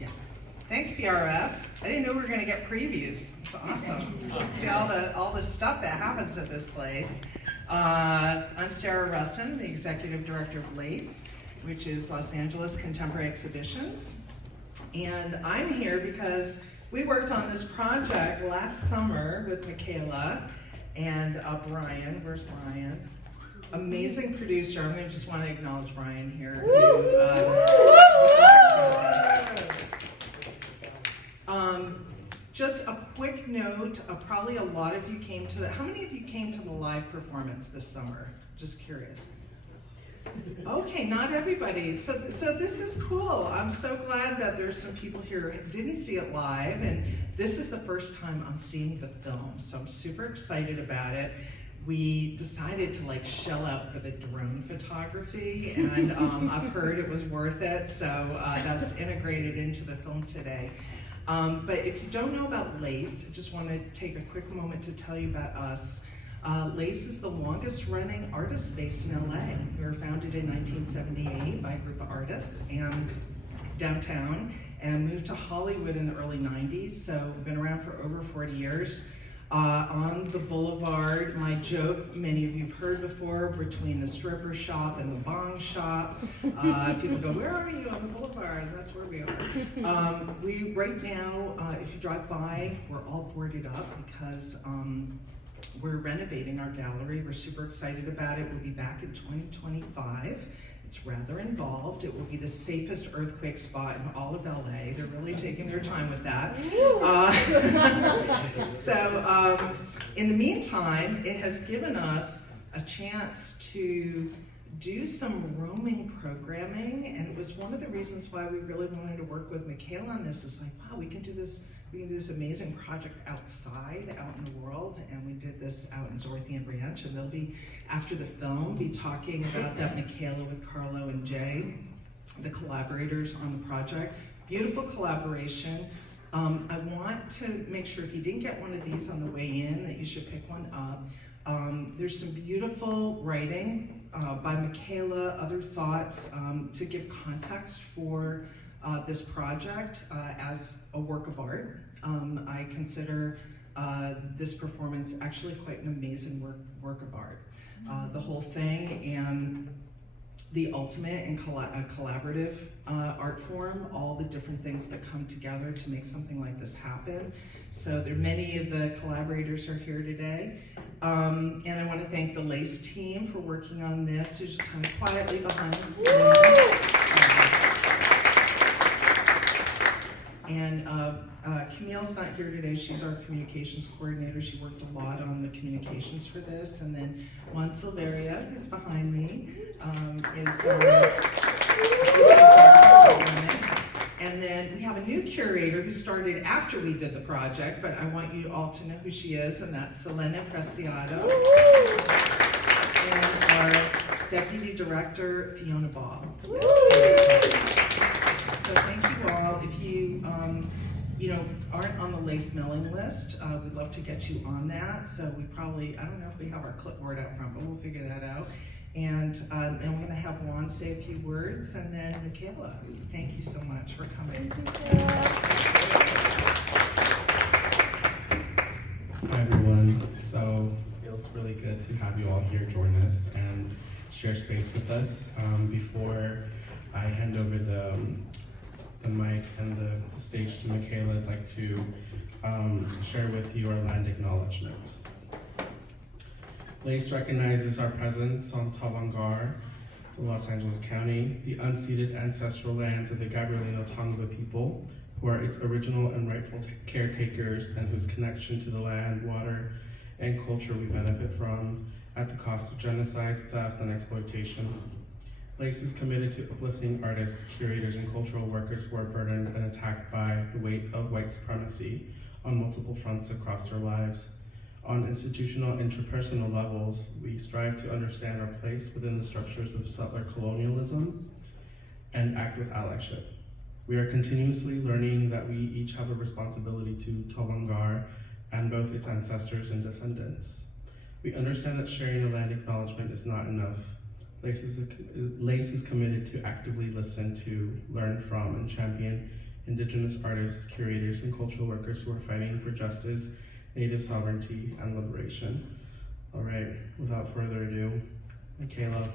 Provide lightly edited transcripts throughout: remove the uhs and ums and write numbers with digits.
Yeah. Thanks, PRS. I didn't know we were going to get previews. It's awesome. See all the stuff that happens at this place. I'm Sarah Russin, the Executive Director of LACE, which is Los Angeles Contemporary Exhibitions. And I'm here because we worked on this project last summer with Michaela and Brian. Where's Brian? Amazing producer. I'm going to just want to acknowledge Brian here. Just a quick note, probably a lot of you came to how many of you came to the live performance this summer? Just curious. Okay, not everybody. So this is cool. I'm so glad that there's some people here who didn't see it live, and this is the first time I'm seeing the film, so I'm super excited about it. We decided to shell out for the drone photography, and I've heard it was worth it, so that's integrated into the film today. But if you don't know about LACE, I just want to take a quick moment to tell you about us. LACE is the longest running artist space in LA. We were founded in 1978 by a group of artists and downtown, and moved to Hollywood in the early 90s, so we've been around for over 40 years. On the boulevard, my joke, many of you have heard before, between the stripper shop and the bong shop. People go, where are you on the boulevard? That's where we are. We, right now, if you drive by, we're all boarded up because we're renovating our gallery. We're super excited about it. We'll be back in 2025. It's rather involved. It will be the safest earthquake spot in all of LA. They're really taking their time with that. In the meantime, it has given us a chance to do some roaming programming, and it was one of the reasons why we really wanted to work with Michaela on this. Is wow, we can do this amazing project outside, out in the world, and we did this out in Zorthian Ranch, and they'll be, after the film, be talking about that, Michaela with Carlo and Jay, the collaborators on the project. Beautiful collaboration. I want to make sure if you didn't get one of these on the way in, that you should pick one up. There's some beautiful writing by Michaela, other thoughts to give context for this project as a work of art. I consider this performance actually quite an amazing work of art. The whole thing and the ultimate and collaborative art form, all the different things that come together to make something like this happen. So there are many of the collaborators are here today. And I want to thank the LACE team for working on this, who's kind of quietly behind the scenes. And Camille's not here today. She's our communications coordinator. She worked a lot on the communications for this. And then Juan Silveria, who's behind me, is and then we have a new curator who started after we did the project, but I want you all to know who she is, and that's Selena Preciado. And our deputy director, Fiona Ball. So thank you all. If you aren't on the LACE mailing list, we'd love to get you on that. So we probably, I don't know if we have our clipboard out front, but we'll figure that out. And we're going to have Juan say a few words, and then Michaela. Thank you so much for coming. Hi everyone. So it feels really good to have you all here join us and share space with us. Before I hand over the mic and the stage to Michaela, I'd like to share with you our land acknowledgement. LACE recognizes our presence on Tawangar, Los Angeles County, the unceded ancestral lands of the Gabrielino Tongva people, who are its original and rightful caretakers and whose connection to the land, water, and culture we benefit from at the cost of genocide, theft, and exploitation. LACE is committed to uplifting artists, curators, and cultural workers who are burdened and attacked by the weight of white supremacy on multiple fronts across their lives. On institutional interpersonal levels, we strive to understand our place within the structures of settler colonialism and act with allyship. We are continuously learning that we each have a responsibility to Tawangar and both its ancestors and descendants. We understand that sharing a land acknowledgement is not enough. LACE is committed to actively listen to, learn from, and champion Indigenous artists, curators, and cultural workers who are fighting for justice, Native sovereignty, and liberation. All right, without further ado, Michaela.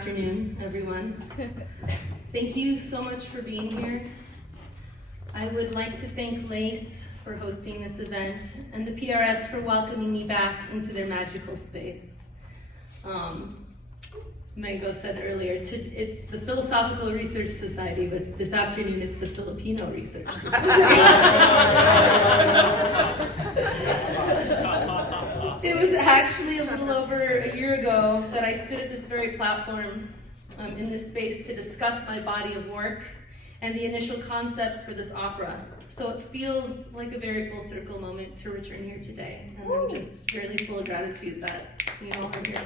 afternoon, everyone. Thank you so much for being here. I would like to thank Lace for hosting this event and the PRS for welcoming me back into their magical space. Mango said earlier, it's the Philosophical Research Society, but this afternoon it's the Filipino Research Society. It was actually a little over a year ago that I stood at this very platform in this space to discuss my body of work and the initial concepts for this opera. So it feels like a very full circle moment to return here today. And I'm just really full of gratitude that you all are here.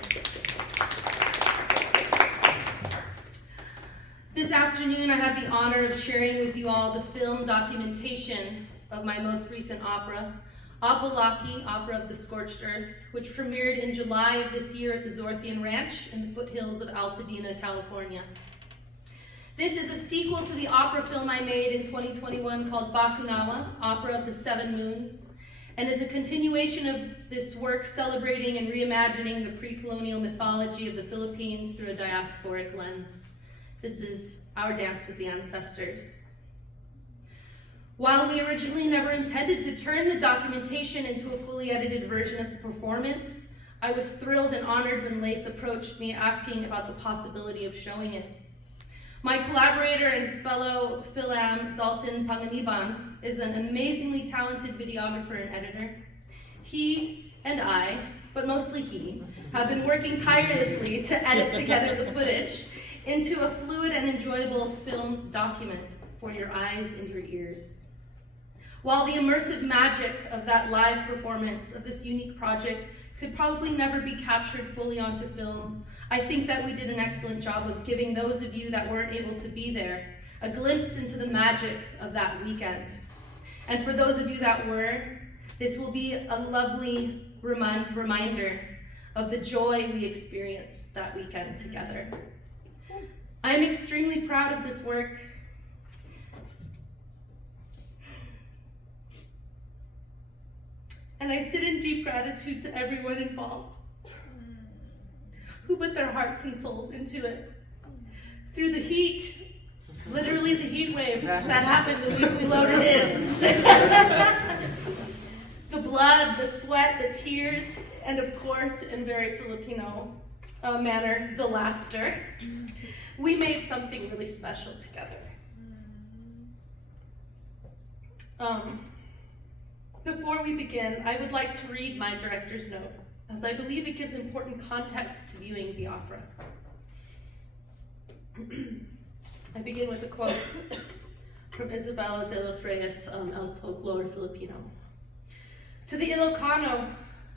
This afternoon I have the honor of sharing with you all the film documentation of my most recent opera, Apolaki, Opera of the Scorched Earth, which premiered in July of this year at the Zorthian Ranch in the foothills of Altadena, California. This is a sequel to the opera film I made in 2021 called Bakunawa, Opera of the Seven Moons, and is a continuation of this work celebrating and reimagining the pre-colonial mythology of the Philippines through a diasporic lens. This is our dance with the ancestors. While we originally never intended to turn the documentation into a fully edited version of the performance, I was thrilled and honored when Lace approached me asking about the possibility of showing it. My collaborator and fellow Philam, Dalton Panganiban, is an amazingly talented videographer and editor. He and I, but mostly he, have been working tirelessly to edit together the footage into a fluid and enjoyable film document for your eyes and your ears. While the immersive magic of that live performance of this unique project could probably never be captured fully onto film, I think that we did an excellent job of giving those of you that weren't able to be there a glimpse into the magic of that weekend. And for those of you that were, this will be a lovely reminder of the joy we experienced that weekend together. I am extremely proud of this work. And I sit in deep gratitude to everyone involved who put their hearts and souls into it. Through the heat, literally the heat wave that happened the week we loaded in. The blood, the sweat, the tears, and of course, in very Filipino manner, the laughter. We made something really special together. Before we begin, I would like to read my director's note, as I believe it gives important context to viewing the opera. I begin with a quote from Isabel de los Reyes, El Folklore Filipino. To the Ilocano,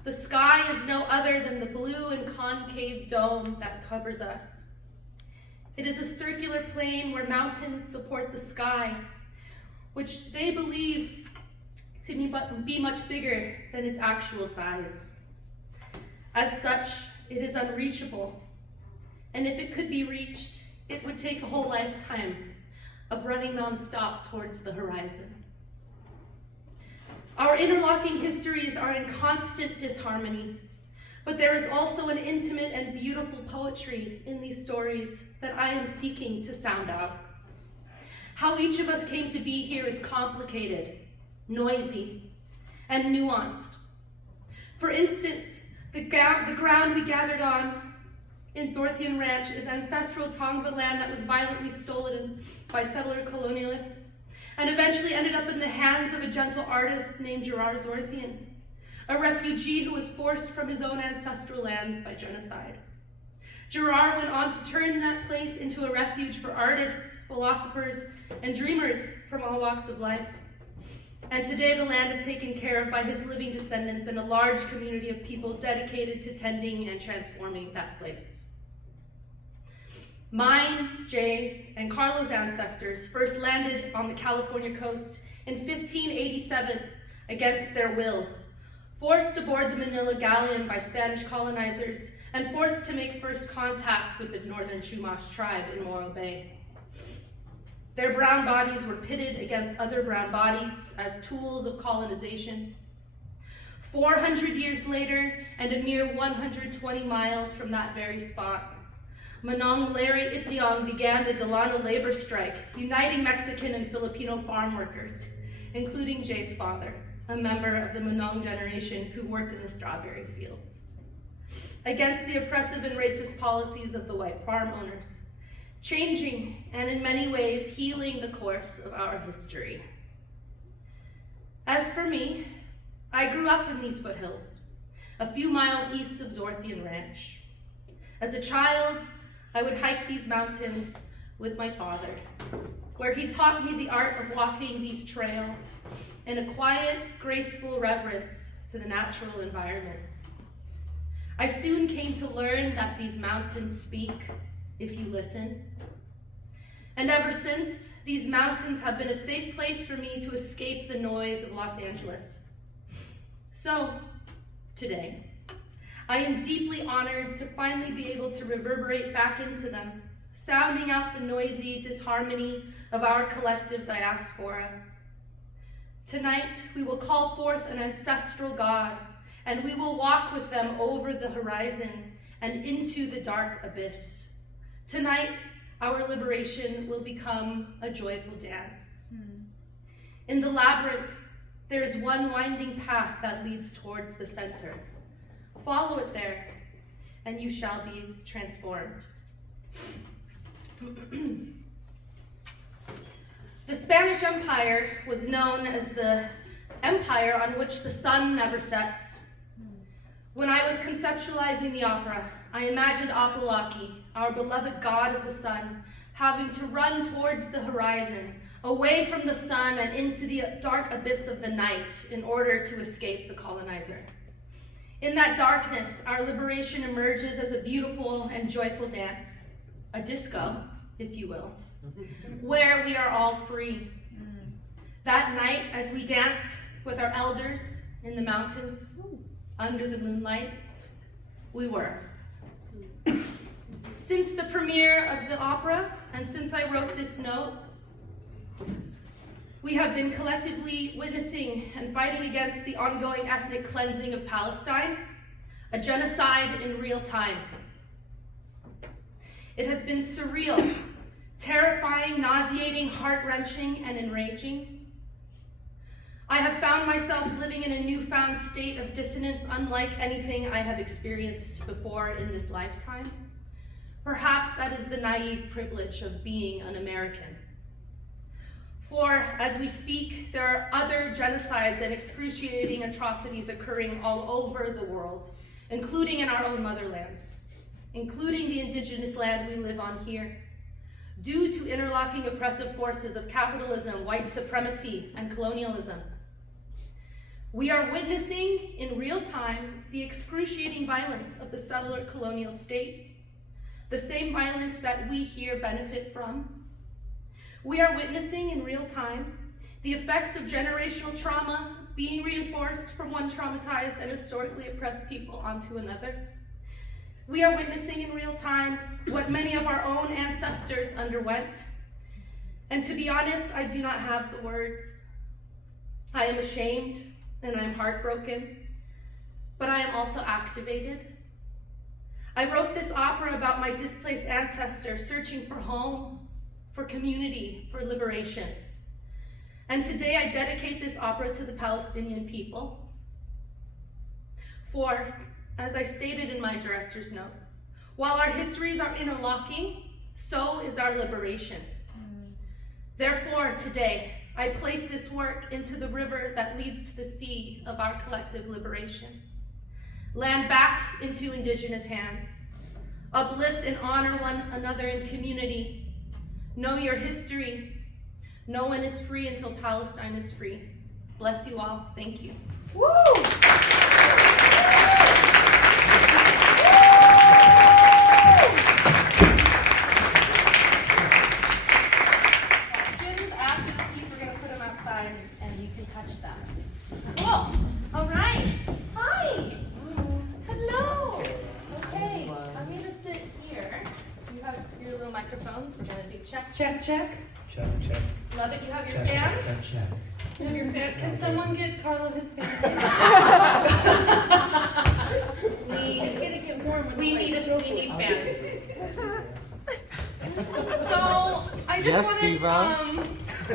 the sky is no other than the blue and concave dome that covers us. It is a circular plain where mountains support the sky, which they believe to be much bigger than its actual size. As such, it is unreachable, and if it could be reached, it would take a whole lifetime of running nonstop towards the horizon. Our interlocking histories are in constant disharmony, but there is also an intimate and beautiful poetry in these stories that I am seeking to sound out. How each of us came to be here is complicated, noisy, and nuanced. For instance, the ground we gathered on in Zorthian Ranch is ancestral Tongva land that was violently stolen by settler colonialists and eventually ended up in the hands of a gentle artist named Gerard Zorthian, a refugee who was forced from his own ancestral lands by genocide. Gerard went on to turn that place into a refuge for artists, philosophers, and dreamers from all walks of life. And today the land is taken care of by his living descendants and a large community of people dedicated to tending and transforming that place. Mine, Jay's, and Carlo's ancestors first landed on the California coast in 1587 against their will, forced aboard the Manila galleon by Spanish colonizers and forced to make first contact with the northern Chumash tribe in Morro Bay. Their brown bodies were pitted against other brown bodies as tools of colonization. 400 years later, and a mere 120 miles from that very spot, Manong Larry Itliong began the Delano labor strike, uniting Mexican and Filipino farm workers, including Jay's father, a member of the Manong generation who worked in the strawberry fields, against the oppressive and racist policies of the white farm owners, changing and in many ways healing the course of our history. As for me, I grew up in these foothills, a few miles east of Zorthian Ranch. As a child, I would hike these mountains with my father, where he taught me the art of walking these trails in a quiet, graceful reverence to the natural environment. I soon came to learn that these mountains speak if you listen. And ever since, these mountains have been a safe place for me to escape the noise of Los Angeles. So, today, I am deeply honored to finally be able to reverberate back into them, sounding out the noisy disharmony of our collective diaspora. Tonight, we will call forth an ancestral God, and we will walk with them over the horizon and into the dark abyss. Tonight, our liberation will become a joyful dance. In the labyrinth, there is one winding path that leads towards the center. Follow it there, and you shall be transformed. The Spanish Empire was known as the empire on which the sun never sets. When I was conceptualizing the opera, I imagined Apolaki, our beloved god of the sun, having to run towards the horizon, away from the sun and into the dark abyss of the night in order to escape the colonizer. In that darkness, our liberation emerges as a beautiful and joyful dance, a disco, if you will, where we are all free. That night, as we danced with our elders in the mountains, under the moonlight, we were. Since the premiere of the opera, and since I wrote this note, we have been collectively witnessing and fighting against the ongoing ethnic cleansing of Palestine, a genocide in real time. It has been surreal, terrifying, nauseating, heart-wrenching, and enraging. I have found myself living in a newfound state of dissonance unlike anything I have experienced before in this lifetime. Perhaps that is the naive privilege of being an American. For as we speak, there are other genocides and excruciating atrocities occurring all over the world, including in our own motherlands, including the indigenous land we live on here, due to interlocking oppressive forces of capitalism, white supremacy, and colonialism. We are witnessing in real time the excruciating violence of the settler colonial state, the same violence that we here benefit from. We are witnessing in real time the effects of generational trauma being reinforced from one traumatized and historically oppressed people onto another. We are witnessing in real time what many of our own ancestors underwent. And to be honest, I do not have the words. I am ashamed and I am heartbroken, but I am also activated. I wrote this opera about my displaced ancestors searching for home, for community, for liberation. And today I dedicate this opera to the Palestinian people. For, as I stated in my director's note, while our histories are interlocking, so is our liberation. Therefore, today, I place this work into the river that leads to the sea of our collective liberation. Land back into indigenous hands. Uplift and honor one another in community. Know your history. No one is free until Palestine is free. Bless you all. Thank you. Woo! Questions after the piece? We're going to put them outside and you can touch that. Cool. All right. Hi. Hello. Okay. I'm going to sit here. You have your little microphones. We're going to do check, check, check. Check, check. Love it. You have your Check, fans. check, check. You have your fan. Can someone get Carlo his fan? It's gonna get warm. We need fan.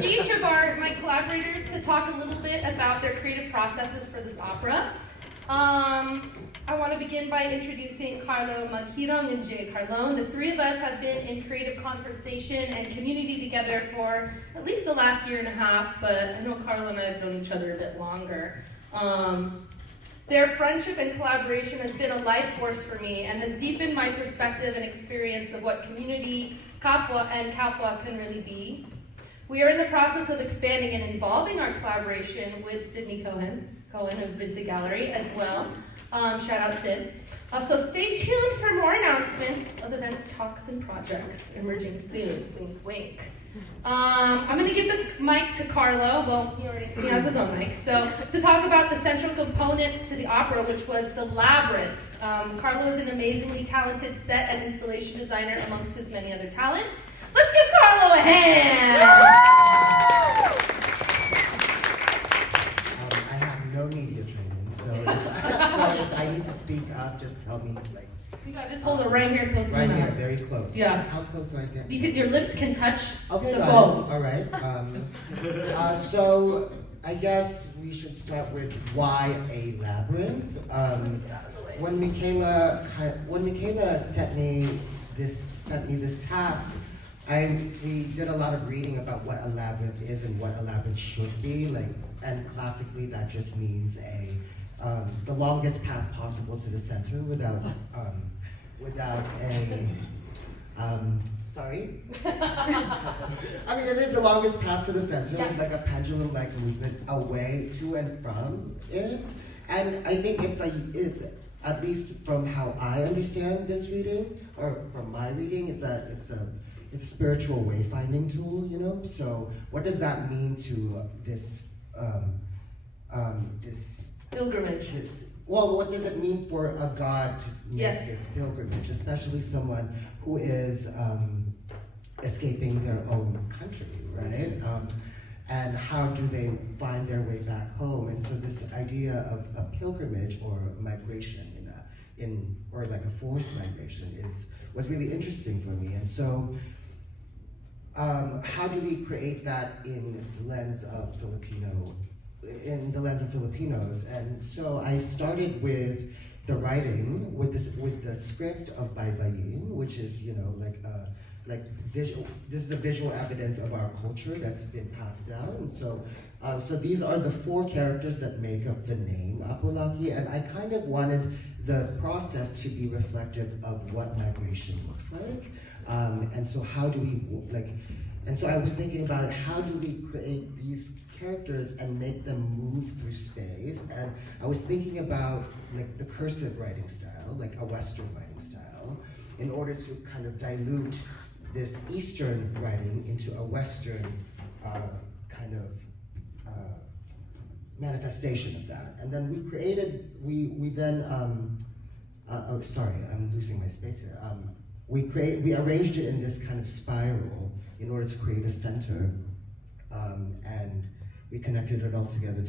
each of my collaborators to talk a little bit about their creative processes for this opera. I want to begin by introducing Carlo Maghirong and Jay Carlone. The three of us have been in creative conversation and community together for at least the last year and a half, but I know Carlo and I have known each other a bit longer. Their friendship and collaboration has been a life force for me and has deepened my perspective and experience of what community, kapwa, and kapwa can really be. We are in the process of expanding and involving our collaboration with Sydney Cohen of Vintage Gallery as well. Shout out Sid. So stay tuned for more announcements of events, talks, and projects emerging soon. Wink, wink. I'm going to give the mic to Carlo. Well, he has his own mic. So to talk about the central component to the opera, which was the labyrinth. Carlo is an amazingly talented set and installation designer amongst his many other talents. Let's give Carlo a hand. I have no media training, so if I need to speak up, just tell me, like. You gotta just hold it right here close to the Right mouth. here, very close. Yeah. How close do I get? Your lips can touch Okay, the got foam. it. All right. So I guess we should start with why a labyrinth. When Michaela sent me this task, we did a lot of reading about what a labyrinth is and what a labyrinth should be. And classically, that just means the longest path possible to the center without a sorry. I mean, it is the longest path to the center, Yeah. like a pendulum-like movement away to and from it. And I think it's at least from how I understand this reading, or from my reading, is that it's a spiritual wayfinding tool. So what does that mean to this Pilgrimage. Well, what does it mean for a god to make Yes. this pilgrimage, especially someone who is escaping their own country, right? And how do they find their way back home? And so this idea of a pilgrimage or migration or like a forced migration was really interesting for me. And so how do we create that in the lens of Filipinos? And so I started with the writing, with the script of Baybayin, which is visual. This is a visual evidence of our culture that's been passed down. And so these are the four characters that make up the name Apolaki, and I kind of wanted the process to be reflective of what migration looks like. And so how do we And so I was thinking about it, how do we create these characters and make them move through space? And I was thinking about the cursive writing style, like a Western writing style, in order to kind of dilute this Eastern writing into a Western kind of manifestation of that. And then we then sorry, I'm losing my space here. We arranged it in this kind of spiral in order to create a center, and we connected it all together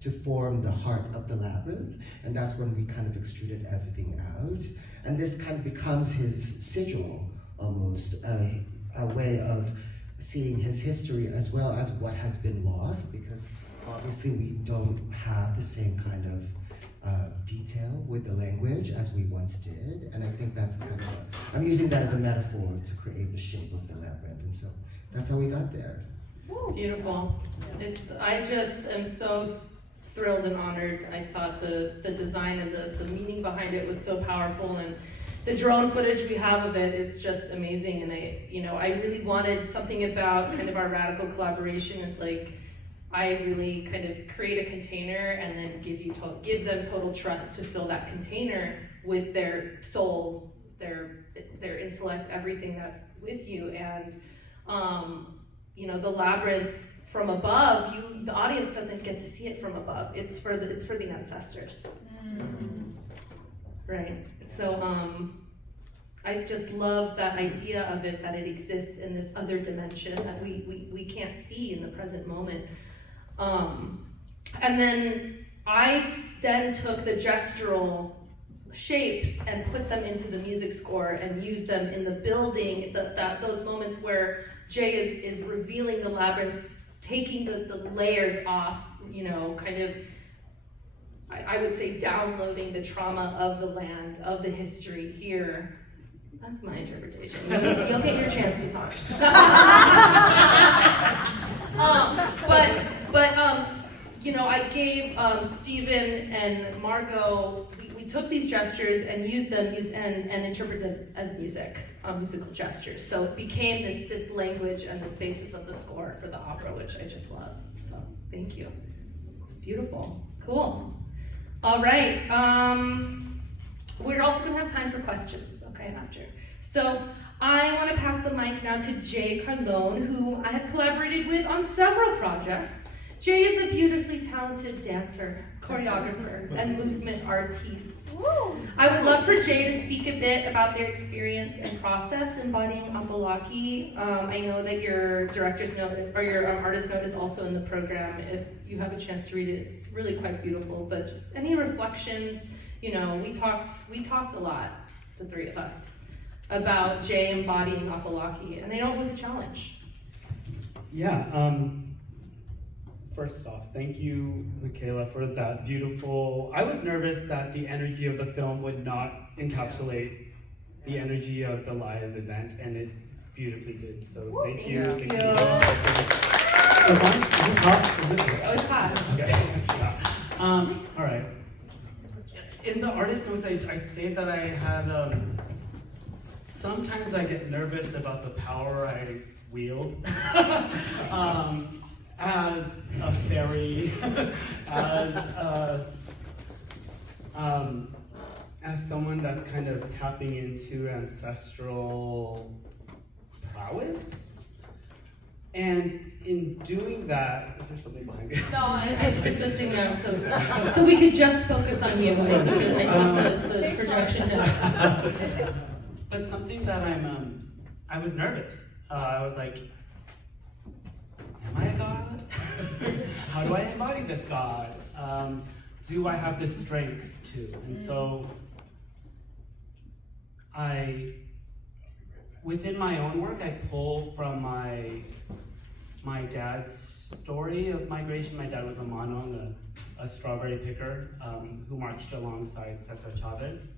to form the heart of the labyrinth, and that's when we kind of extruded everything out. And this kind of becomes his sigil, almost, a way of seeing his history as well as what has been lost, because obviously we don't have the same kind of detail with the language as we once did, and I think that's kind of I'm using that as a metaphor to create the shape of the labyrinth, and so that's how we got there. Beautiful. I just am so thrilled and honored. I thought the design and the meaning behind it was so powerful, and the drone footage we have of it is just amazing. And I really wanted something about kind of our radical collaboration is I really kind of create a container and then give them total trust to fill that container with their soul, their intellect, everything that's with you. And the labyrinth from above, the audience doesn't get to see it from above. It's for the ancestors. Right. So I just love that idea of it, that it exists in this other dimension that we can't see in the present moment. And then I took the gestural shapes and put them into the music score and used them in the building, those moments where Jay is revealing the labyrinth, taking the layers off, you know, kind of, I would say downloading the trauma of the land, of the history here. That's my interpretation. You'll get your chance to talk. But you know, I gave Stephen and Margot, we took these gestures and used them and interpreted them as musical gestures. So it became this language and this basis of the score for the opera, which I just love. So thank you. It's beautiful. Cool. All right. We're also going to have time for questions, okay, after. So I want to pass the mic now to Jay Cardone, who I have collaborated with on several projects. Jay is a beautifully talented dancer, choreographer, and movement artiste. I would love for Jay to speak a bit about their experience and process embodying Apolaki. I know that your director's note, or your artist note is also in the program. If you have a chance to read it, it's really quite beautiful, but just any reflections. You know, we talked a lot, the three of us, about Jay embodying Apolaki, and I know it was a challenge. Yeah, first off, thank you, Michaela, for that beautiful... I was nervous that the energy of the film would not encapsulate the energy of the live event, and it beautifully did, so thank you. Thank you. Is this hot? Is it? Oh, it's hot. Okay. Yeah. All right. In the artist notes, I say that I had... sometimes I get nervous about the power I wield. As a fairy, as someone that's kind of tapping into ancestral prowess, and in doing that, is there something behind me? No, I took this thing down so we could just focus on you. I took the projection down. But something that I was nervous. I was like, am I a god? How do I embody this god? Do I have this strength too? And so within my own work, I pull from my dad's story of migration. My dad was a Manong, a strawberry picker who marched alongside Cesar Chavez.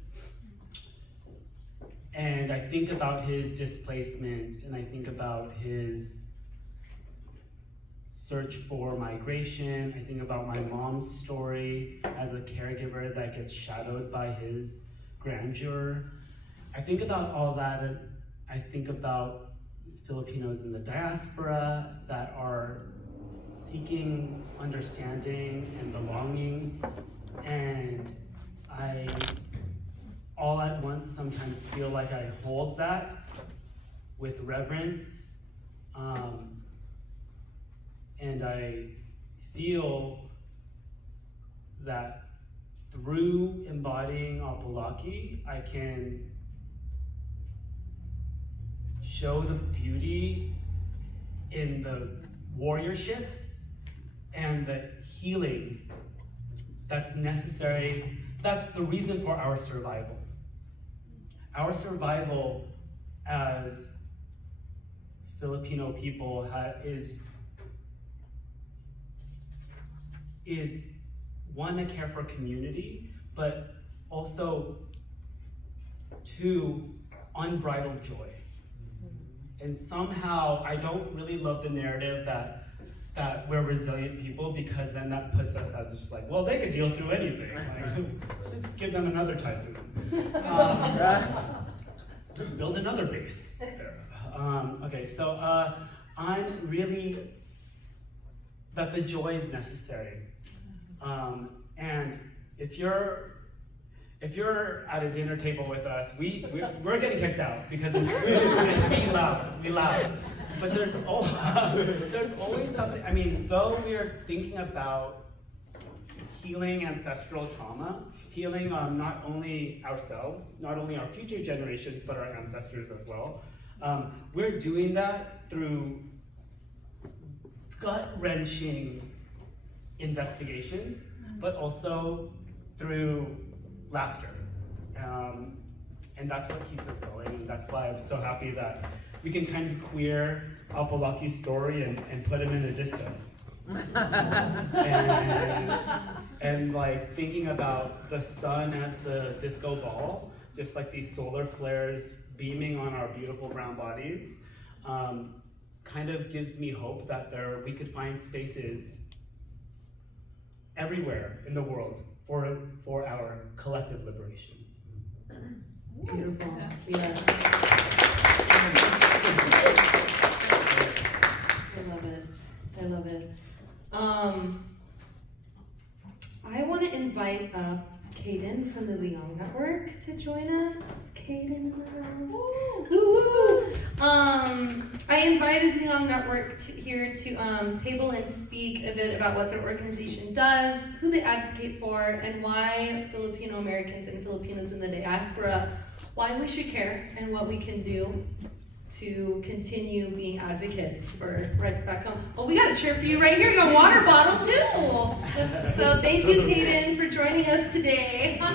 And I think about his displacement, and I think about his search for migration. I think about my mom's story as a caregiver that gets shadowed by his grandeur. I think about all that, and I think about Filipinos in the diaspora that are seeking understanding and belonging, and I all at once sometimes feel like I hold that with reverence, and I feel that through embodying Apolaki, I can show the beauty in the warriorship and the healing that's necessary. That's the reason for our survival. Our survival as Filipino people is one, to care for community, but also two, unbridled joy. And somehow I don't really love the narrative that we're resilient people, because then that puts us as just like, well, they could deal through anything. Like, let's give them another typhoon. Let's build another base. Okay, so I'm really, that the joy is necessary. And if you're at a dinner table with us, we're getting kicked out because it's we loud. But there's always something. I mean, though we are thinking about healing ancestral trauma, healing not only ourselves, not only our future generations, but our ancestors as well. We're doing that through gut-wrenching investigations, but also through laughter. And that's what keeps us going. And that's why I'm so happy that we can kind of queer Apolaki's story and put him in a disco. and like thinking about the sun as the disco ball, just like these solar flares beaming on our beautiful brown bodies, kind of gives me hope that we could find spaces everywhere in the world for our collective liberation. Beautiful. Yes. I love it. I love it. I want to invite Kaden from the Leong Network to join us. Is Kaden in the house? Woo-woo! I invited Leong Network here to table and speak a bit about what their organization does, who they advocate for, and why Filipino Americans and Filipinos in the diaspora, why we should care, and what we can do to continue being advocates for rights back home. Well, we got a chair for you right here. You got a water bottle too. So thank you, Kaden, for joining us today. I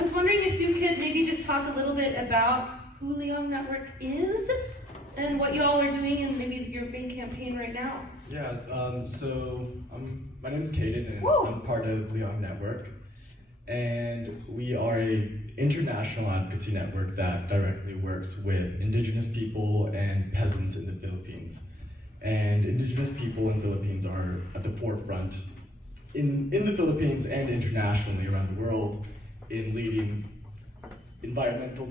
was wondering if you could maybe just talk a little bit about who Leong Network is and what you all are doing and maybe your main campaign right now. Yeah, my name is Kaden and I'm part of Leong Network. And we are an international advocacy network that directly works with Indigenous people and peasants in the Philippines. And Indigenous people in the Philippines are at the forefront in the Philippines and internationally around the world in leading environmental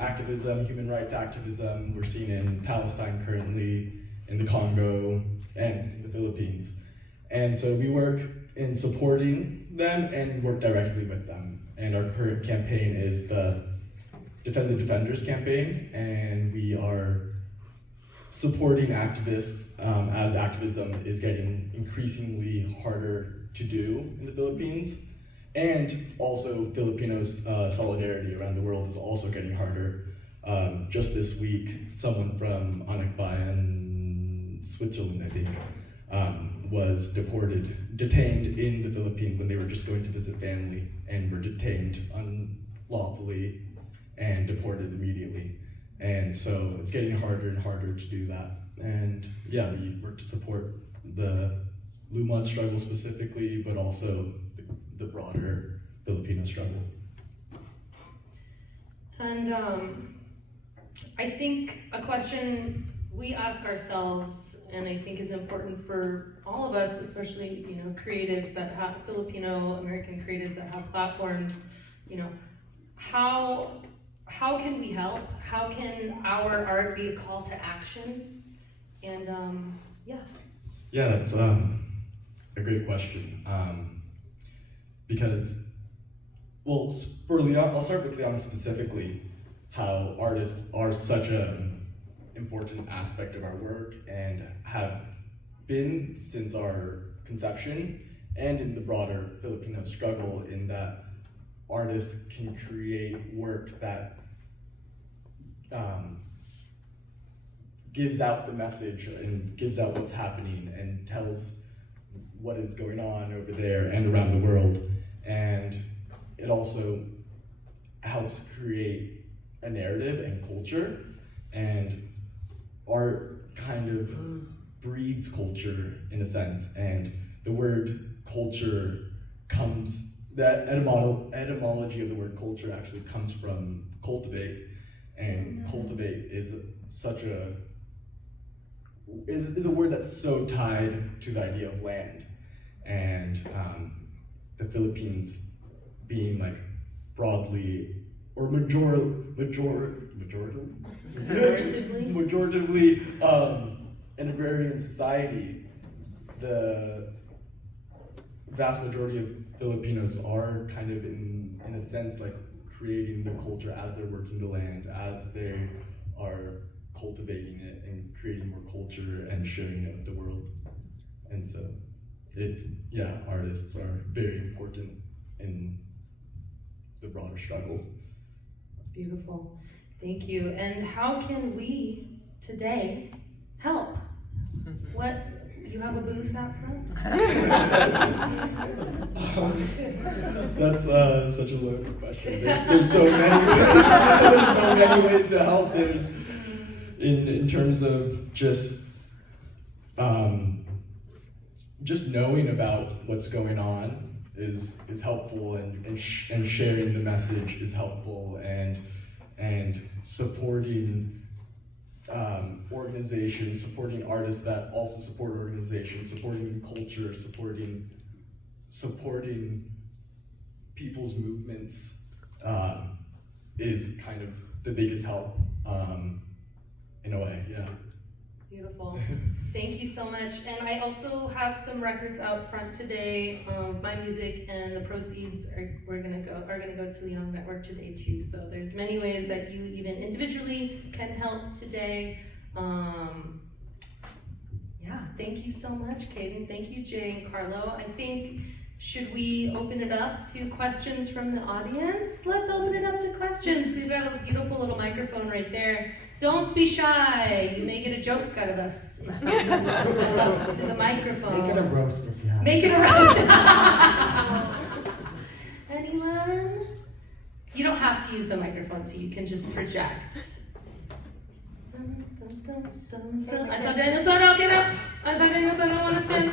activism, human rights activism. We're seen in Palestine currently, in the Congo, and in the Philippines. And so we work in supporting them and work directly with them. And our current campaign is the Defend the Defenders campaign, and we are supporting activists as activism is getting increasingly harder to do in the Philippines. And also Filipinos' solidarity around the world is also getting harder. Just this week, someone from Anakbayan, Switzerland, I think, was detained in the Philippines when they were just going to visit family and were detained unlawfully and deported immediately. And so it's getting harder and harder to do that. And yeah, we work to support the Lumad struggle specifically, but also the broader Filipino struggle. And I think a question we ask ourselves, and I think is important for all of us, especially creatives that have Filipino American creatives that have platforms, how can we help? How can our art be a call to action? And Yeah, that's a great question. Because, well, for Leong, I'll start with Leong specifically, how artists are such an important aspect of our work and have been since our conception, and in the broader Filipino struggle, in that artists can create work that gives out the message and gives out what's happening and tells what is going on over there and around the world. And it also helps create a narrative and culture, and art kind of breeds culture in a sense. And the word culture comes, that etymology of the word culture actually comes from cultivate, and cultivate is is a word that's so tied to the idea of land. And the Philippines being like broadly or majoritively an agrarian society, the vast majority of Filipinos are kind of in a sense like creating the culture as they're working the land, as they are cultivating it and creating more culture and sharing it with the world. And so artists are very important in the broader struggle. Beautiful. Thank you. And how can we today help? What, you have a booth out front? That's such a loaded question. There's so many there's so many ways to help. There's in terms of just knowing about what's going on is helpful, and sharing the message is helpful, and supporting organizations, supporting artists that also support organizations, supporting culture, supporting people's movements is kind of the biggest help in a way, yeah. Beautiful. Thank you so much. And I also have some records out front today of my music, and the proceeds are gonna go to the Young Network today too. So there's many ways that you even individually can help today. Yeah, thank you so much, Kaden. Thank you, Jay and Carlo. I think, should we open it up to questions from the audience? Let's open it up to questions. We've got a beautiful little microphone right there. Don't be shy. You may get a joke out of us if you step up to the microphone. Make it a roast if you have. Make it a roast. Anyone? You don't have to use the microphone, so you can just project. I saw Dinosaur, get up! I saw Dinosaur, I want to stand.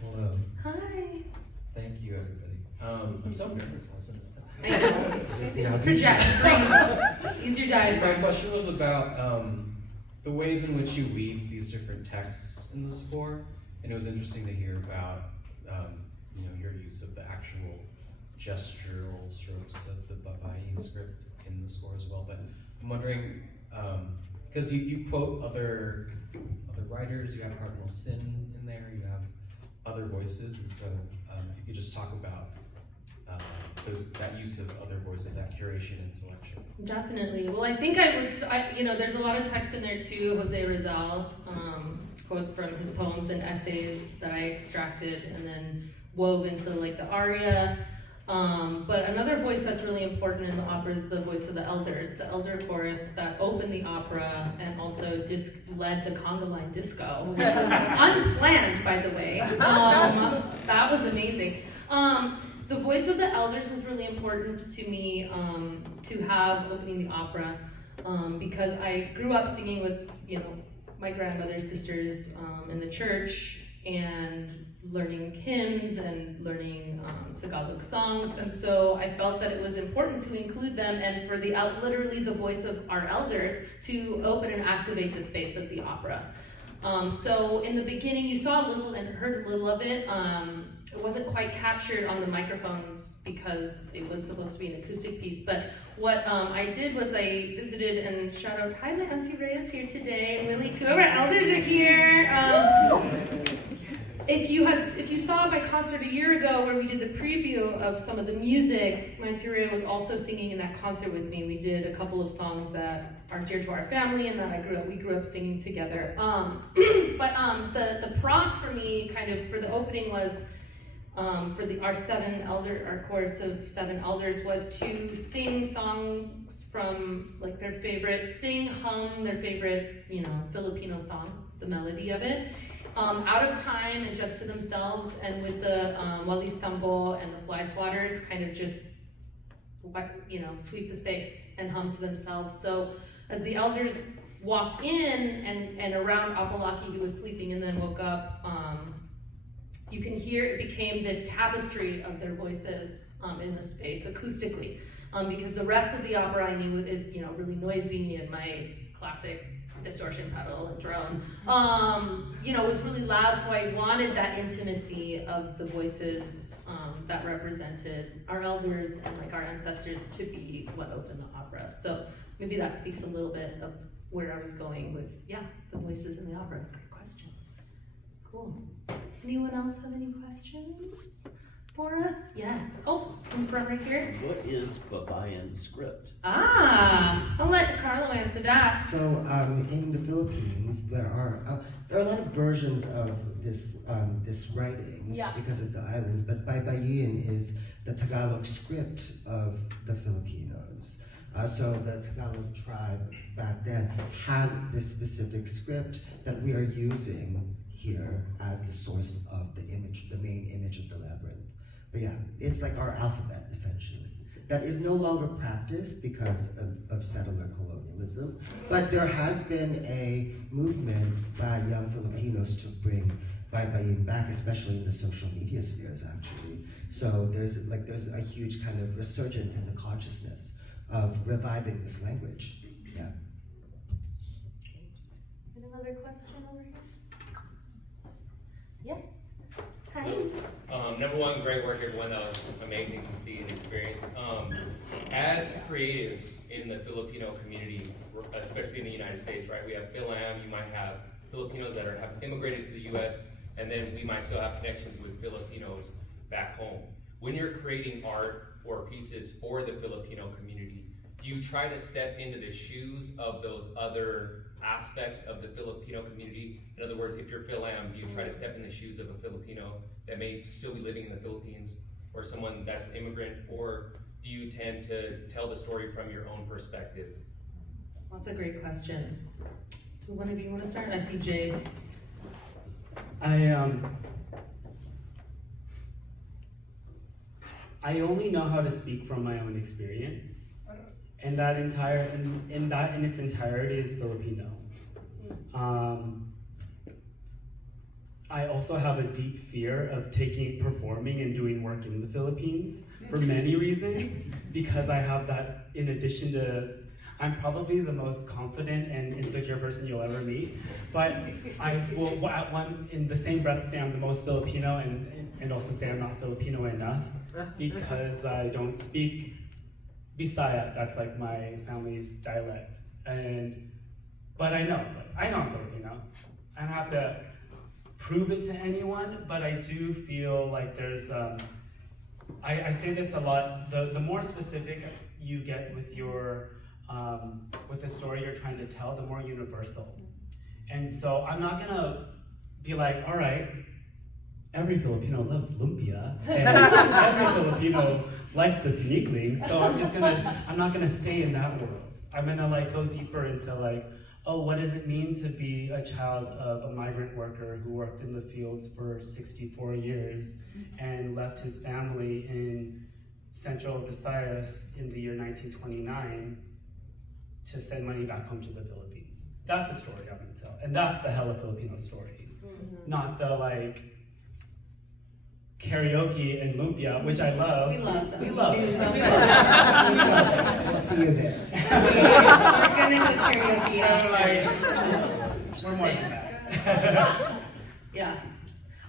Hello. Hi. Thank you, everybody. I'm so nervous. I wasn't. Just project. Breathe. Use your My diaphragm. question was about the ways in which you weave these different texts in the score, and it was interesting to hear about your use of the actual gestural strokes of the Babayan script in the score as well. But I'm wondering, because you quote other writers, you have Cardinal Sin in there, you have other voices, and so if you could just talk about that use of other voices, that curation and selection. Definitely. Well, I think there's a lot of text in there too. Jose Rizal quotes from his poems and essays that I extracted and then wove into like the aria. But another voice that's really important in the opera is the voice of the elders, the elder chorus that opened the opera and also led the conga line disco, which was unplanned, by the way. That was amazing. The voice of the elders was really important to me to have opening the opera because I grew up singing with my grandmother's sisters in the church and learning hymns and learning Tagalog songs, and so I felt that it was important to include them and for literally the voice of our elders to open and activate the space of the opera. So in the beginning, you saw a little and heard a little of it. It wasn't quite captured on the microphones because it was supposed to be an acoustic piece, but what I did was I visited and shout out, hi, my Auntie Ray is here today, and Willie, two of our elders are here. If you saw my concert a year ago where we did the preview of some of the music, my Auntie Ray was also singing in that concert with me. We did a couple of songs that are dear to our family and that we grew up singing together. But the prompt for me, kind of for the opening, was our chorus of 7 elders was to sing songs from like their favorite, hum their favorite, Filipino song, the melody of it. Out of time and just to themselves, and with the Walis Tambo and the Fly Swatters kind of just sweep the space and hum to themselves. So as the elders walked in and around Apolaki, who was sleeping and then woke up, you can hear it became this tapestry of their voices in the space acoustically, because the rest of the opera I knew is really noisy and my classic distortion pedal and drone, was really loud, so I wanted that intimacy of the voices that represented our elders and like our ancestors to be what opened the opera. So maybe that speaks a little bit of where I was going with, the voices in the opera. Great question. Cool. Anyone else have any questions for us? Yes. Oh, in front right here. What is Babayan script? I'll let Carlo answer that. So in the Philippines, there are a lot of versions of this writing because of the islands, but Baybayin is the Tagalog script of the Filipinos. So the Tagalog tribe back then had this specific script that we are using here as the source of the image, the main image of the labyrinth. But yeah, it's like our alphabet, essentially. That is no longer practiced because of settler colonialism, but there has been a movement by young Filipinos to bring baybayin back, especially in the social media spheres, actually. So there's a huge kind of resurgence in the consciousness of reviving this language. Yeah. Another question over here? Yes. Hi. Number one, great work, everyone. That was amazing to see and experience. As creatives in the Filipino community, especially in the United States, right? We have Philam. You might have Filipinos that have immigrated to the U.S., and then we might still have connections with Filipinos back home. When you're creating art or pieces for the Filipino community, do you try to step into the shoes of those other aspects of the Filipino community? In other words, if you're Philam, do you try to step in the shoes of a Filipino that may still be living in the Philippines, or someone that's an immigrant, or do you tend to tell the story from your own perspective? That's a great question. Do one of you want to start? I see Jade. I only know how to speak from my own experience, and that in its entirety is Filipino. I also have a deep fear of performing and doing work in the Philippines for many reasons, because I have that in addition to, I'm probably the most confident and insecure person you'll ever meet, but I will in the same breath say I'm the most Filipino and also say I'm not Filipino enough because I don't speak Bisaya. That's like my family's dialect. But I know I'm Filipino. I don't have to prove it to anyone, but I do feel like there's, I say this a lot, the more specific you get with with the story you're trying to tell, the more universal. And so I'm not gonna be like, all right, every Filipino loves lumpia, and every Filipino likes the tinikling, so I'm not gonna stay in that world. I'm gonna go deeper into what does it mean to be a child of a migrant worker who worked in the fields for 64 years and left his family in Central Visayas in the year 1929 to send money back home to the Philippines. That's the story I'm gonna tell. And that's the hella Filipino story. Mm-hmm. Not the karaoke and lumpia, which I love. We love them. We love them. I'll see you there. We're gonna do karaoke. We're more than that. Yeah.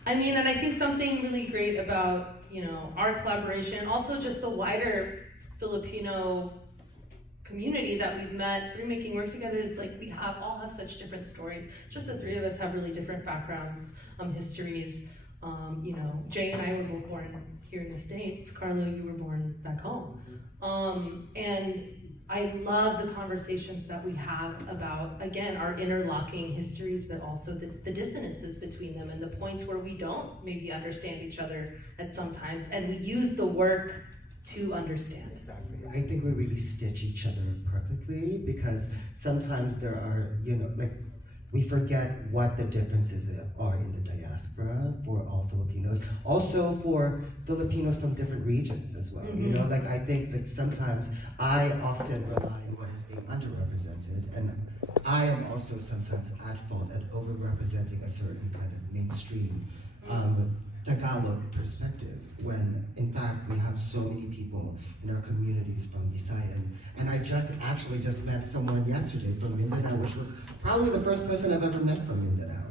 I mean, and I think something really great about, our collaboration, also just the wider Filipino community that we've met through making work together is we all have such different stories. Just the three of us have really different backgrounds, histories. Jay and I were both born here in the States. Carlo, you were born back home. And I love the conversations that we have about, again, our interlocking histories, but also the dissonances between them and the points where we don't maybe understand each other at some times, and we use the work to understand. Exactly. I think we really stitch each other perfectly, because sometimes there are, we forget what the differences are in the diaspora for all Filipinos. Also for Filipinos from different regions as well. Mm-hmm. I think that sometimes I often rely on what is being underrepresented, and I am also sometimes at fault at overrepresenting a certain kind of mainstream Tagalog perspective, when in fact we have so many people in our communities from Visayas. And I actually just met someone yesterday from Mindanao, which was probably the first person I've ever met from Mindanao,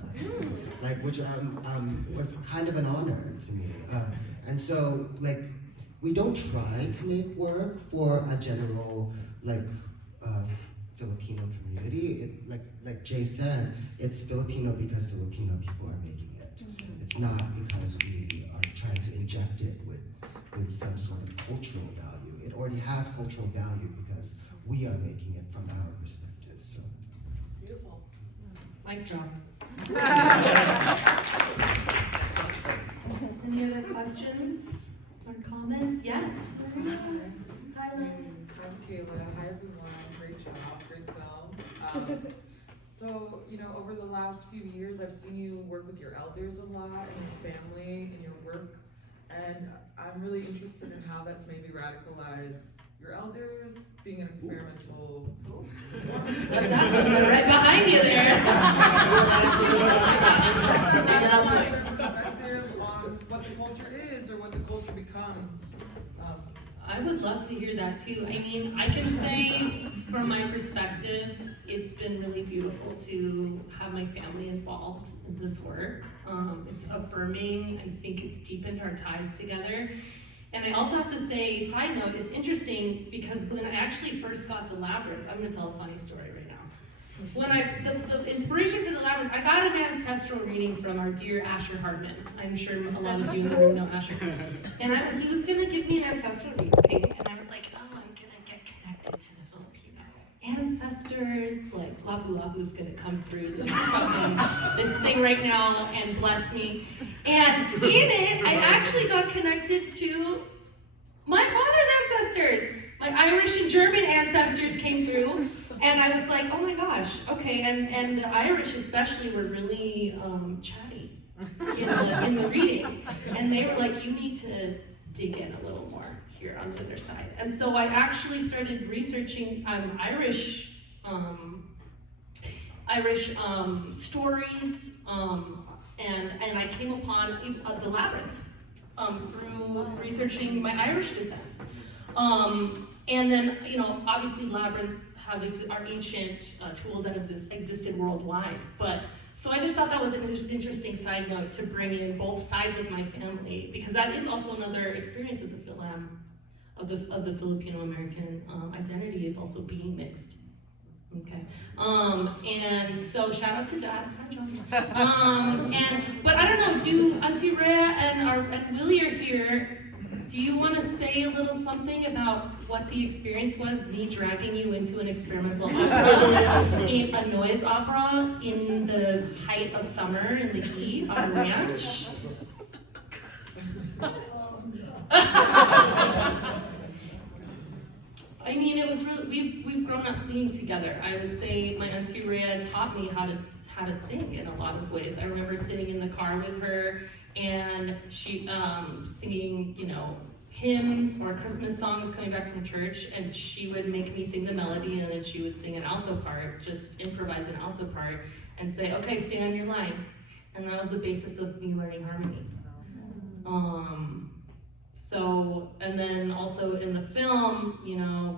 which was kind of an honor to me. And so we don't try to make work for a general Filipino community. Like Jay said, it's Filipino because Filipino people are making it. It's not because we are trying to inject it with some sort of cultural value. It already has cultural value because we are making it from our perspective. So beautiful. Mic drop. Any other questions or comments? Yes. Hi, I'm Kayla. Hi, everyone. Great job. Great film. So, over the last few years, I've seen you work with your elders a lot, and your family, and your work. And I I'm really interested in how that's maybe radicalized your elders, being an experimental. That's right behind you there. Perspective on what the culture is or what the culture becomes. I would love to hear that too. I mean, I can say from my perspective, it's been really beautiful to have my family involved in this work. It's affirming. I think it's deepened our ties together. And I also have to say, side note, it's interesting because when I actually first got the Labyrinth, I'm gonna tell a funny story right now. When the inspiration for the Labyrinth, I got an ancestral reading from our dear Asher Hardman. I'm sure a lot of you in the room know Asher. And he was gonna give me an ancestral reading, and I was like, oh, I'm gonna get connected to the Filipino ancestors, like Lapu Lapu's gonna come through this thing right now and bless me. And in it, I actually got connected to my father's ancestors. My Irish and German ancestors came through, and I was like, oh my gosh, okay. And the Irish especially were really chatty in the reading. And they were like, you need to dig in a little more here on the other side. And so I actually started researching Irish stories, and I came upon the Labyrinth through researching my Irish descent. And then, obviously labyrinths are ancient tools that have existed worldwide. But so I just thought that was an interesting side note to bring in both sides of my family, because that is also another experience of the of the Filipino American identity, is also being mixed. Okay. And so shout out to Dad. Hi, John. But I don't know, do Auntie Rhea and Willie are here. Do you want to say a little something about what the experience was, me dragging you into an experimental opera, a noise opera in the height of summer in the heat on a ranch? I mean, it was really, we've grown up singing together. I would say my Auntie Rhea taught me how to sing in a lot of ways. I remember sitting in the car with her, and she singing, hymns or Christmas songs coming back from church, and she would make me sing the melody, and then she would sing an alto part, just improvise an alto part, and say, okay, stay on your line. And that was the basis of me learning harmony. And then also in the film,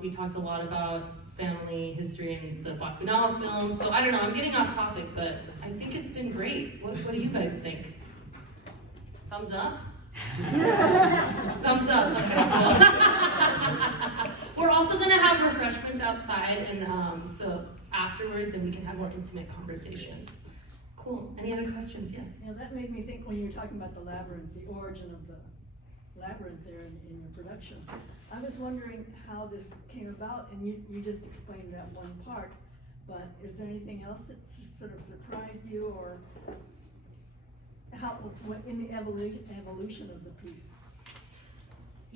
we talked a lot about family history in the Bakunao film. So I don't know, I'm getting off topic, but I think it's been great. What do you guys think? Thumbs up? Thumbs up. Okay, cool. We're also gonna have refreshments outside, and so afterwards, and we can have more intimate conversations. Cool. Any other questions? Yes. That made me think when you were talking about the labyrinth, the origin of the labyrinth there in your production. I was wondering how this came about, and you just explained that one part, but is there anything else that sort of surprised you, or how in the evolution of the piece?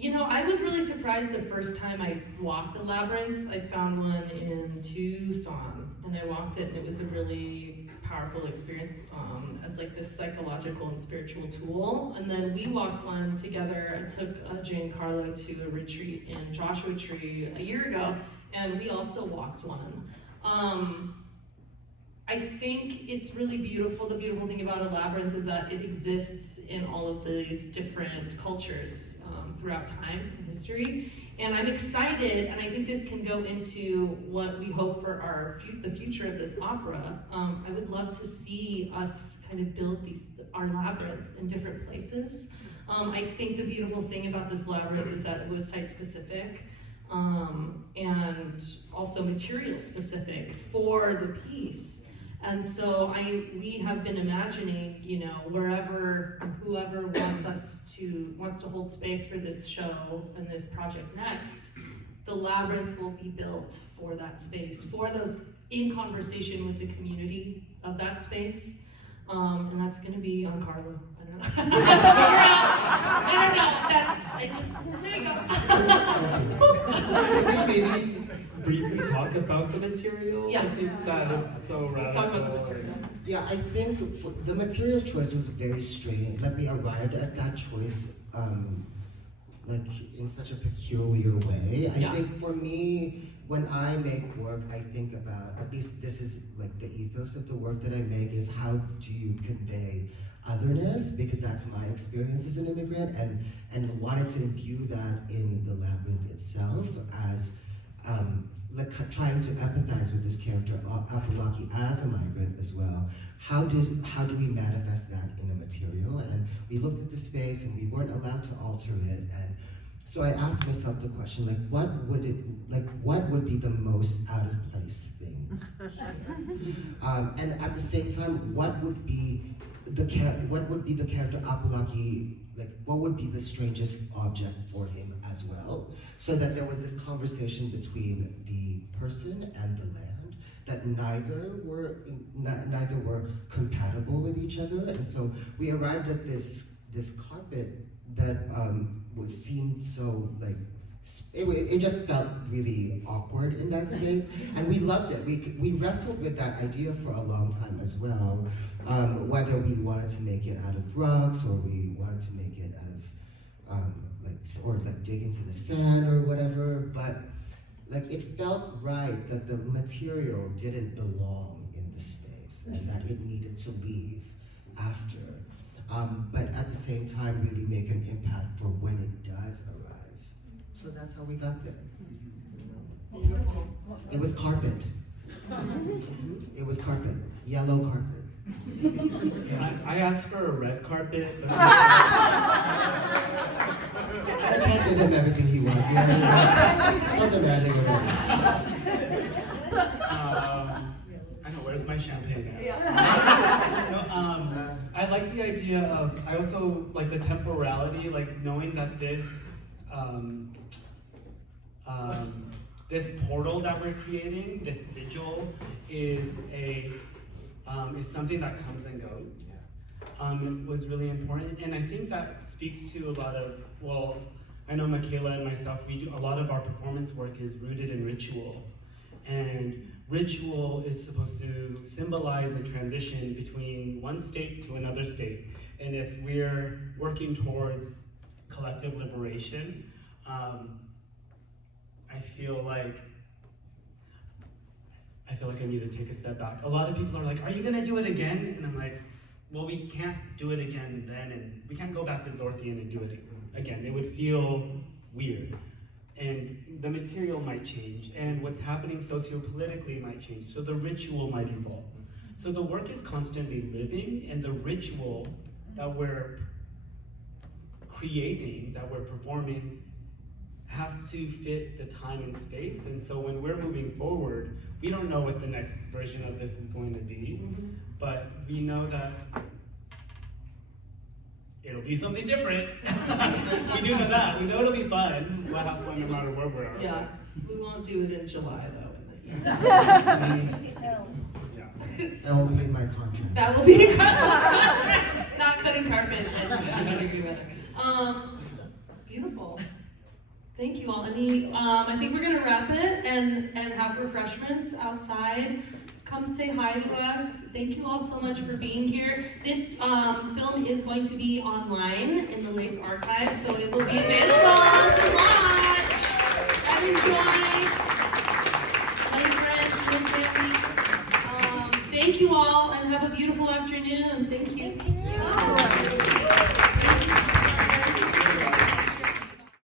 I was really surprised the first time I walked a labyrinth. I found one in Tucson, and I walked it, and it was a really powerful experience as like this psychological and spiritual tool. And then we walked one together. I took Jane Carlo to a retreat in Joshua Tree a year ago, and we also walked one. I think it's really beautiful. The beautiful thing about a labyrinth is that it exists in all of these different cultures throughout time and history. And I'm excited, and I think this can go into what we hope for the future of this opera. I would love to see us kind of build our labyrinth in different places. I think the beautiful thing about this labyrinth is that it was site-specific, and also material-specific for the piece. And so we have been imagining, whoever wants to hold space for this show and this project next, the labyrinth will be built for that space, for those in conversation with the community of that space. And that's gonna be on Carlo. I don't know. There you go. Maybe briefly talk about the material. Yeah. I think that it's so radical. Let's talk about the material. Yeah, I think the material choice was very strange. Like we arrived at that choice like in such a peculiar way. I Yeah. think for me, when I make work, I think about, at least this is like the ethos of the work that I make, is how do you convey otherness, because that's my experience as an immigrant, and wanted to imbue that in the labyrinth itself as like trying to empathize with this character, Apolaki, as a migrant as well. How do we manifest that in a material? And we looked at the space and we weren't allowed to alter it. And so I asked myself the question, like, what would be the most out of place thing? And at the same time, what would be the character Apolaki, like, what would be the strangest object for him as well? So that there was this conversation between the person and the land, that neither were compatible with each other. And so we arrived at this carpet that seemed so like, it just felt really awkward in that space, and we loved it. We wrestled with that idea for a long time as well, whether we wanted to make it out of rugs or we wanted to make it out of or dig into the sand or whatever. But like, it felt right that the material didn't belong in the space and that it needed to leave after. But at the same time, really make an impact for when it does arrive. So that's how we got there. It was carpet. It was carpet, yellow carpet. I asked for a red carpet. But I can't give him everything he wants. He has so demanding of it. I know, where's my champagne now? Yeah. I like the idea of, I also like the temporality, like knowing that this this portal that we're creating, this sigil, is something that comes and goes. It was really important, and I think that speaks to a lot of, well, I know Michaela and myself, a lot of our performance work is rooted in ritual, and ritual is supposed to symbolize a transition between one state to another state, and if we're working towards collective liberation, I feel like I need to take a step back. A lot of people are like, are you gonna do it again? And I'm like, well, we can't do it again then, and we can't go back to Zorthian and do it again. It would feel weird. And the material might change, and what's happening sociopolitically might change, so the ritual might evolve. So the work is constantly living, and the ritual that we're creating, that we're performing, has to fit the time and space. And so when we're moving forward, we don't know what the next version of this is going to be, but we know that it'll be something different. We do know that. We know it'll be fun. We'll have fun no matter where we are. Yeah, we won't do it in July though. That will be in my contract. That will be a contract, not cutting carpet in 100-degree weather. Beautiful. Thank you all. I think we're gonna wrap it and have refreshments outside. Come say hi to us. Thank you all so much for being here. This film is going to be online in the Lace Archive, so it will be available to watch and enjoy.